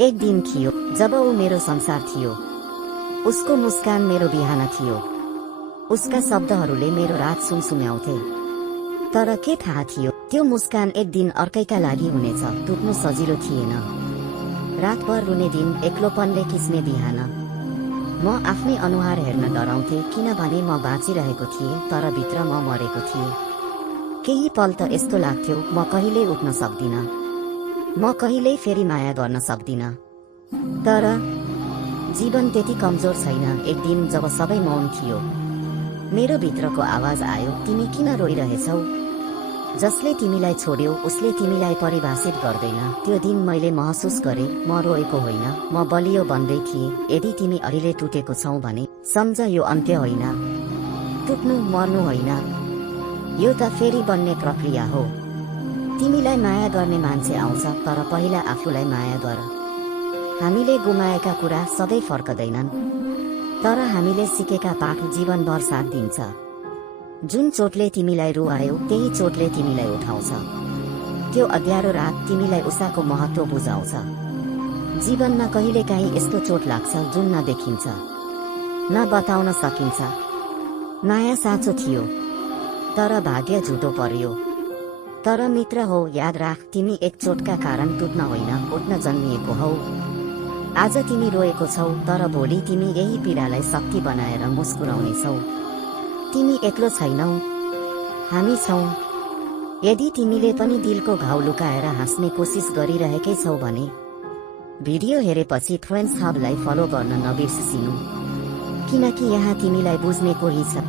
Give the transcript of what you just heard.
एक दिन थियो जब ऊ मेरो संसार थियो। उसको मुस्कान मेरो बिहान थियो। उसका शब्दहरूले मेरो रात सुनसुम्याउँथे। तर के थाहा थियो त्यो मुस्कान एक दिन अर्कैका लागि हुनेछ। टुट्नु सजिलो थिएन। रातभर रुने दिन, एक्लोपनले किस्ने बिहान। म आफ्नै अनुहार हेर्न डराउँथे किनभने म बाँचिरहेको थिएँ तर भित्र म मरेको थिएँ। केही पल त यस्तो लाग्थ्यो म कहिल्यै उठ्न सक्दिन, म कहिल्यै फेरि माया गर्न सक्दिन। तर जीवन त्यति कमजोर छैन। एक दिन जब सबै मौन थियो, मेरो भित्रको आवाज आयो, तिमी किन रोइरहेछौ? जसले तिमीलाई छोड्यो उसले तिमीलाई परिभाषित गर्दैन। त्यो दिन मैले महसुस गरेँ म रोएको होइन, म बलियो बन्दै थिएँ। यदि तिमी अहिले टुटेको छौ भने सम्झ यो अन्त्य होइन, टुट्नु मर्नु होइन, यो त फेरि बन्ने प्रक्रिया हो। तिमीलाई माया गर्ने मान्छे आउँछ तर पहिला आफूलाई माया गर। हामीले गुमाएका कुरा सधैँ फर्कदैनन्, तर हामीले सिकेका पाठ जीवनभर साथ दिन्छ। जुन चोटले तिमीलाई रुवायो त्यही चोटले तिमीलाई उठाउँछ। त्यो अँध्यारो रात तिमीलाई उषाको महत्त्व बुझाउँछ। जीवनमा कहिलेकाहीँ यस्तो चोट लाग्छ जुन नदेखिन्छ, न बताउन सकिन्छ। माया साँचो थियो तर भाग्य झुटो पर्यो। तर मित्र हो, याद राख, तिमी एक चोटका कारण टुट्न होइन उठ्न जन्मिएको हौ। आज तिमी रोएको छौ तर भोलि तिमी यही पीडालाई शक्ति बनाएर मुस्कुराउनेछौ। तिमी एक्लो छैनौ, हामी छौं। यदि तिमीले पनि दिलको घाउ लुकाएर हाँस्ने कोसिस गरिरहेकै छौ भने भिडियो हेरेपछि फ्रेन्ड्स हबलाई फलो गर्न नबिर्सिनु, किनकि यहाँ तिमीलाई बुझ्ने कोही छ।